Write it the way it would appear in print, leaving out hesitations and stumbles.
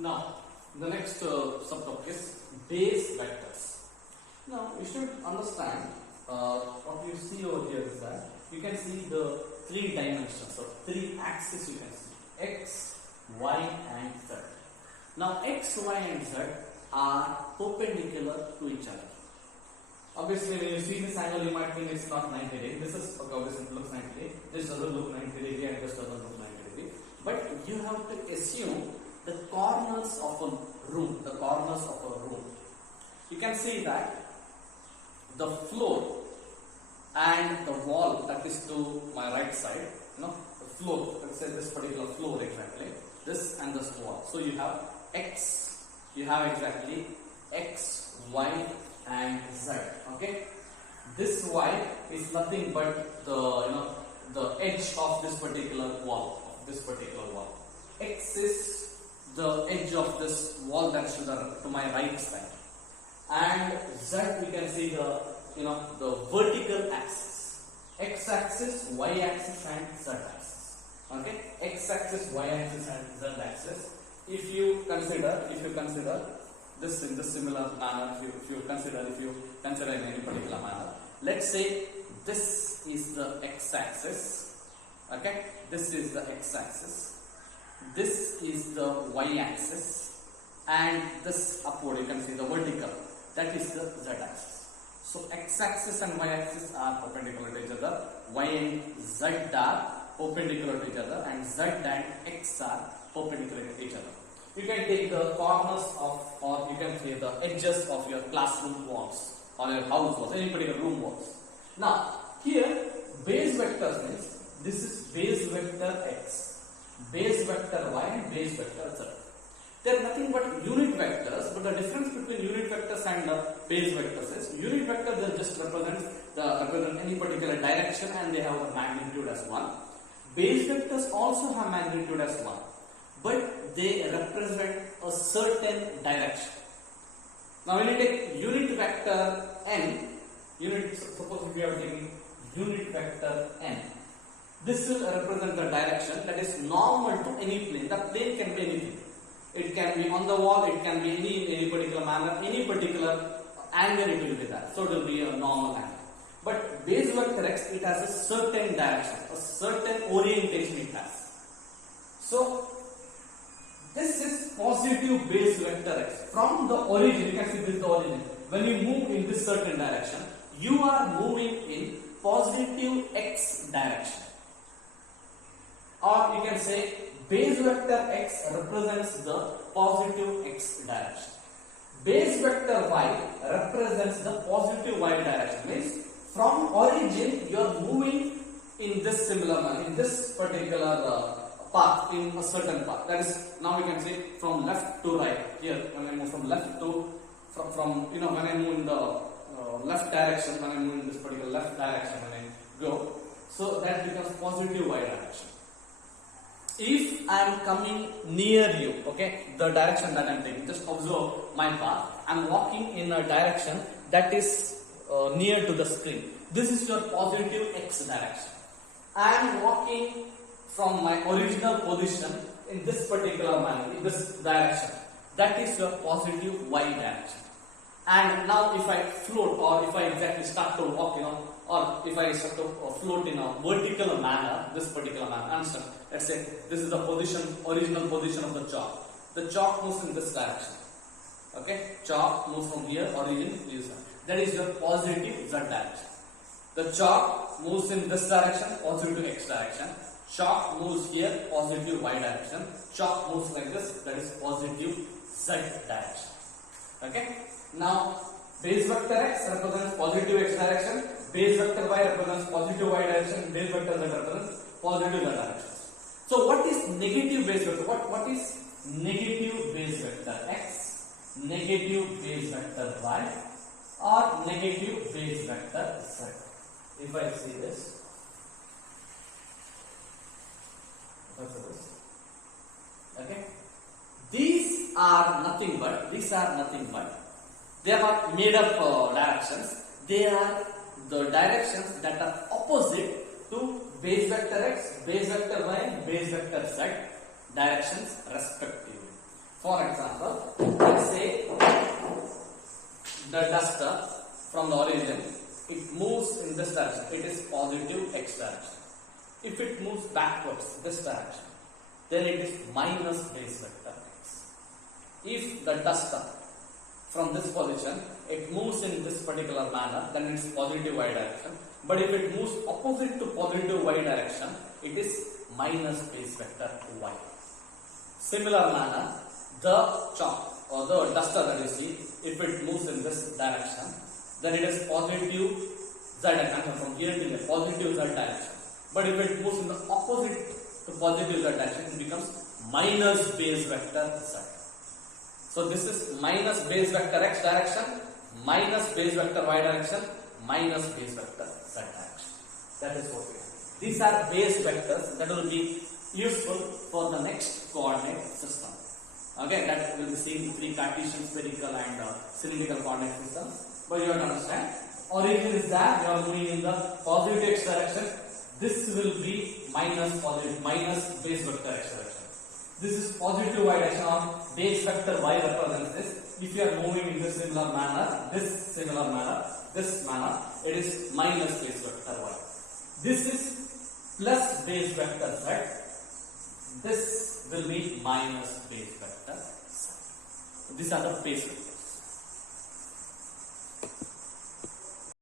Now, the next subtopic is base vectors. Now, you should understand what you see over here is that you can see the three dimensions or three axes you can see x, y and z. Now, x, y and z are perpendicular to each other. Obviously, when you see this angle, you might think it's not 90 degrees. This is okay, obviously it looks 90 degrees. This doesn't look 90 degrees and this doesn't look 90 degrees. But you have to assume the corners of a room, you can see that the floor and the wall that is to my right side, the floor, let's say this particular floor exactly, this and this wall. So you have x, you have exactly x, y and z. Okay, this y is nothing but the edge of this particular wall. X is the edge of this wall that's to my right side, and z we can see the vertical axis, x axis, y axis and z axis. Okay, x axis, y axis and z axis. If you consider this in this similar manner, if you consider in any particular manner, let's say this is the x axis. Okay, this is the x axis. This is the y axis, and this upward you can see the vertical, that is the z axis. So x axis and y axis are perpendicular to each other, y and z are perpendicular to each other, and z and x are perpendicular to each other. You can take the corners of, or you can say the edges of your classroom walls or your house walls, any particular room walls. Now here base vectors means this is base vector x, base vector y and base vector z. They are nothing but unit vectors, but the difference between unit vectors and base vectors is unit vector they just represent any particular direction and they have a magnitude as 1. Base vectors also have magnitude as 1, but they represent a certain direction. Now when you take unit vector n, suppose if you are taking unit vector n, this will represent the direction that is normal to any plane. The plane can be anything. It can be on the wall, it can be any particular manner, any particular angle it will be there. So it will be a normal angle. But base vector x, it has a certain direction, a certain orientation it has. So this is positive base vector x. From the origin, you can see this is the origin. When you move in this certain direction, you are moving in positive x direction. Or you can say base vector x represents the positive x direction. Base vector y represents the positive y direction. Means from origin you are moving in this similar manner, in this particular path, in a certain path. That is, now we can say from left to right. Here, when I move from left to when I move in the left direction, when I move in this particular left direction, when I go, so that becomes positive y direction. If I am coming near you, okay, the direction that I am taking, just observe my path. I am walking in a direction that is near to the screen. This is your positive x direction. I am walking from my original position in this particular manner, in this direction. That is your positive y direction. And now if I float, or if I exactly start to walk, or if I start to float in a vertical manner, this particular manner, understand? Let's say this is the original position of the chalk. The chalk moves in this direction. Okay, chalk moves from here, origin is that is your positive z direction. The chalk moves in this direction, positive x direction. Chalk moves here, positive y direction. Chalk moves like this, that is positive z direction. Okay. Now base vector x represents positive x direction. Base vector y represents positive y direction. Base vector z represents positive z direction. So what is negative base vector? What is negative base vector x, negative base vector y, or negative base vector z? If I see this, okay, these are nothing but they are not made up directions. They are the directions that are opposite to base vector x, base vector y, base vector z directions respectively. For example, let's say the duster from the origin, it moves in this direction, it is positive x direction. If it moves backwards this direction, then it is minus base vector x. If the duster from this position, it moves in this particular manner, then it is positive y direction. But if it moves opposite to positive y direction, it is minus base vector y. Similar manner, the chalk or the duster that you see, if it moves in this direction, then it is positive z direction, from here to here, positive z direction. But if it moves in the opposite to positive z direction, it becomes minus base vector z. So this is minus base vector x direction, minus base vector y direction, minus base vector z direction. That is what we have. These are base vectors that will be useful for the next coordinate system. Okay, that will be seen in 3 Cartesian, spherical and cylindrical coordinate systems. But you have to understand, origin is that you are moving in the positive x direction. This will be minus base vector x direction. This is positive y direction, or base vector y represents this. If you are moving in this similar manner, this manner, it is minus base vector y. This is plus base vector z. This will be minus base vector z. These are the base vectors.